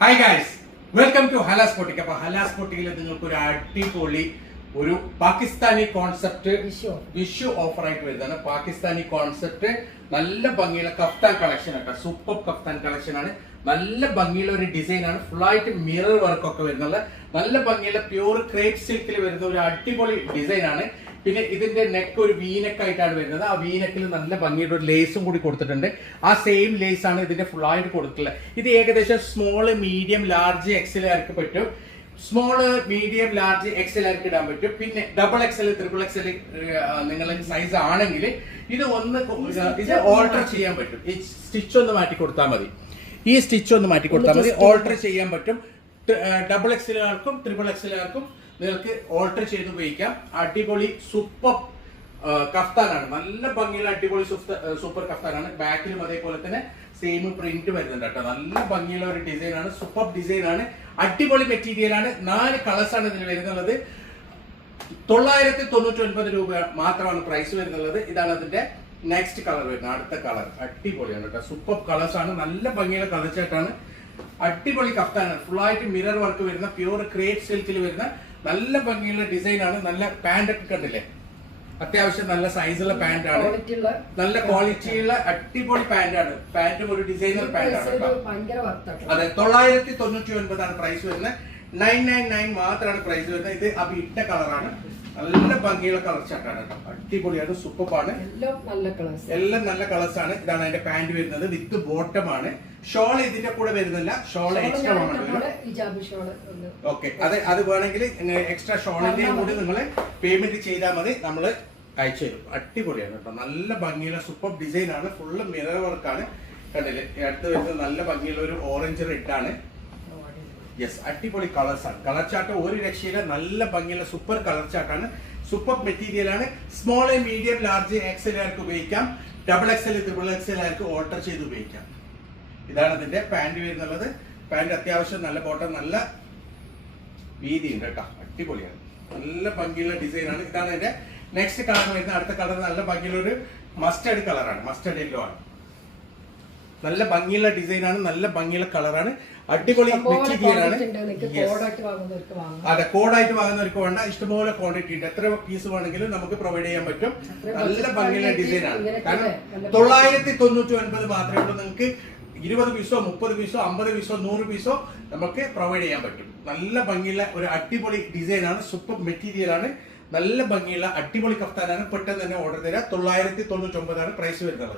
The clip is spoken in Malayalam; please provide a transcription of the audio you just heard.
ഹായ് ഗൈസ്, വെൽക്കം ടു ഹലാസ് പൊട്ടിക്. അപ്പൊ ഹലാസ് പൊട്ടിക്കിൽ നിങ്ങൾക്ക് ഒരു അടിപൊളി ഒരു പാകിസ്ഥാനി കോൺസെപ്റ്റ് വിഷു ഓഫർ ആയിട്ട് വരുന്നതാണ്. പാകിസ്ഥാനി കോൺസെപ്റ്റ് നല്ല ഭംഗിയുള്ള കഫ്താൻ കളക്ഷൻ ആട്ടോ. സൂപ്പർ കഫ്താൻ കളക്ഷൻ ആണ്. നല്ല ഭംഗിയുള്ള ഒരു ഡിസൈൻ ആണ്. ഫുൾ ആയിട്ട് മിറർ വർക്ക് ഒക്കെ വരുന്നത്. നല്ല ഭംഗിയുള്ള പ്യൂർ ക്രേപ്പ് സിൽക്കിൽ വരുന്ന ഒരു അടിപൊളി ഡിസൈൻ ആണ്. പിന്നെ ഇതിന്റെ നെക്ക് ഒരു വീനെക്ക് ആയിട്ടാണ് വരുന്നത്. ആ വീനെക്കിൽ നല്ല ഭംഗിയുടെ ഒരു ലേസും കൂടി കൊടുത്തിട്ടുണ്ട്. ആ സെയിം ലേസ് ആണ് ഇതിന്റെ ഫുൾ ആയിട്ട് കൊടുത്തിട്ടുള്ളത്. ഇത് ഏകദേശം സ്മോള്, മീഡിയം, ലാർജ്, എക്സൽ ആർക്ക് പറ്റും. സ്മോള്, മീഡിയം, ലാർജ്, എക്സൽ ആർക്ക് ഇടാൻ പറ്റും. പിന്നെ ഡബിൾ എക്സൽ, ട്രിപ്പിൾ എക്സൽ നിങ്ങൾ സൈസ് ആണെങ്കിൽ ഇത് ഓൾട്ടർ ചെയ്യാൻ പറ്റും. ഈ സ്റ്റിച്ച് ഒന്ന് മാറ്റി കൊടുത്താൽ മതി. ഈ സ്റ്റിച്ച് ഒന്ന് മാറ്റി കൊടുത്താൽ മതി. ഓൾട്ടർ ചെയ്യാൻ പറ്റും. ഡബിൾ എക്സലുകാർക്കും ട്രിപ്പിൾ എക്സലുകാർക്കും നിങ്ങൾക്ക് ഓൾട്ടർ ചെയ്ത് ഉപയോഗിക്കാം. അടിപൊളി സൂപ്പർ കഫ്താനാണ്. നല്ല ഭംഗിയുള്ള അടിപൊളി സൂപ്പർ കഫ്താനാണ്. ബാക്കിലും അതേപോലെ തന്നെ സെയിം പ്രിന്റ് വരുന്നുണ്ട് കേട്ടോ. നല്ല ഭംഗിയുള്ള ഒരു ഡിസൈൻ ആണ്. സൂപ്പർ ഡിസൈൻ ആണ്. അടിപൊളി മെറ്റീരിയൽ ആണ്. 4 കളേഴ്സ് ആണ് ഇതിൽ വരുന്നത്. 999 രൂപ മാത്രമാണ് പ്രൈസ് വരുന്നത്. ഇതാണ് അതിന്റെ നെക്സ്റ്റ് കളർ വരുന്നത്. അടുത്ത കളർ അടിപൊളിയാണ് കേട്ടോ. സൂപ്പർ കളേഴ്സ് ആണ്. നല്ല ഭംഗിയുള്ള കളർ ചാർട്ടാണ്. അടിപൊളി കഫ്താനാണ്. ഫുൾ ആയിട്ട് മിറർ വർക്ക് വരുന്ന പ്യൂർ ക്രേപ്പ് സിൽക്കിൽ വരുന്ന നല്ല ഭംഗിയുള്ള ഡിസൈൻ ആണ്. നല്ല പാന്റ് ഒക്കെ കണ്ടില്ലേ, അത്യാവശ്യം നല്ല സൈസുള്ള പാന്റ് ആണ്. നല്ല ക്വാളിറ്റിയുള്ള അടിപൊളി പാന്റ് ആണ്. പാന്റും ഒരു ഡിസൈനർ പാന്റ് ആണ്. അതെ, 999 ആണ് പ്രൈസ് വരുന്നത്. 999 മാത്രമാണ് പ്രൈസ് വരുന്നത്. ഇത് അബിട്ട കളറാണ്. നല്ല ഭംഗിയുള്ള കളർ ചാർട്ടാണ് കേട്ടോ. അടിപൊളിയാണ്. സൂപ്പറാണ്. എല്ലാം നല്ല കളേഴ്സ് ആണ്. ഇതാണ് അതിന്റെ പാന്റ് വരുന്നത്. വിത്ത് ബോട്ടം ആണ്. ഷോൾ ഇതിന്റെ കൂടെ വരുന്നില്ല. Shawl extra okay. അത് വേണമെങ്കിൽ എക്സ്ട്രാ ഷോളിന്റെയും കൂടി നിങ്ങൾ പേയ്മെന്റ് ചെയ്താൽ മതി. നമ്മള് അയച്ചു തരും. അടിപൊളിയാണ് കേട്ടോ. നല്ല ഭംഗിയുള്ള സൂപ്പർ ഡിസൈൻ ആണ്. ഫുള്ള് മിറർ വർക്കാണ്. കണ്ടില്ലേ, അടുത്ത് വരുന്നത് നല്ല ഭംഗിയുള്ള ഒരു ഓറഞ്ച് റെഡ് ആണ്. യെസ്, അടിപൊളി കളേഴ്സ് ആണ്. കളർ ചാർട്ട് ഒരു രക്ഷയില്ല. നല്ല ഭംഗിയുള്ള സൂപ്പർ കളർ ചാർട്ടാണ്. സൂപ്പർ മെറ്റീരിയൽ ആണ്. സ്മോൾ, മീഡിയം, ലാർജ്, എക്സൽ ആർക്ക് ഉപയോഗിക്കാം. ഡബിൾ എക്സൽ, ട്രിപ്പിൾ എക്സൽ ആർക്ക് ഓൾട്ടർ ചെയ്ത് ഉപയോഗിക്കാം. ഇതാണ് ഇതിന്റെ പാന്റ് വരുന്നുള്ളത്. പാന്റ് അത്യാവശ്യം നല്ല ബോട്ടം, നല്ല വീതി ഉണ്ട് കേട്ടോ. അടിപൊളിയാണ്. നല്ല ഭംഗിയുള്ള ഡിസൈൻ ആണ്. ഇതാണ് ഇതിന്റെ നെക്സ്റ്റ് കളർ വരുന്നത്. അടുത്ത കളർ നല്ല ഭംഗിയുള്ള ഒരു മസ്റ്റേർഡ് കളറാണ്. മസ്റ്റേർഡ് യെല്ലോ ആണ്. നല്ല ഭംഗിയുള്ള ഡിസൈൻ ആണ്. നല്ല ഭംഗിയുള്ള കളറാണ്. അടിപൊളി മെറ്റീരിയൽ ആണ്. അതെ, കോഡായിട്ട് വാങ്ങുന്നവർക്ക് വേണ്ട. ഇഷ്ടംപോലെ ക്വാണ്ടിറ്റി ഉണ്ട്. എത്ര പീസ് വേണമെങ്കിലും നമുക്ക് പ്രൊവൈഡ് ചെയ്യാൻ പറ്റും. നല്ല ഭംഗിയുള്ള ഡിസൈൻ ആണ്. കാരണം 999 മാത്രമേ ഉള്ളൂ. നിങ്ങൾക്ക് 20 പീസോ 30 പീസോ 50 പീസോ 100 പീസോ നമുക്ക് പ്രൊവൈഡ് ചെയ്യാൻ പറ്റും. നല്ല ഭംഗിയുള്ള ഒരു അടിപൊളി ഡിസൈൻ ആണ്. സൂപ്പർ മെറ്റീരിയൽ ആണ്. നല്ല ഭംഗിയുള്ള അടിപൊളി കഫ്താനാണ്. പെട്ടെന്ന് തന്നെ ഓർഡർ തരാം. 999 ആണ് പ്രൈസ് വരുന്നത്.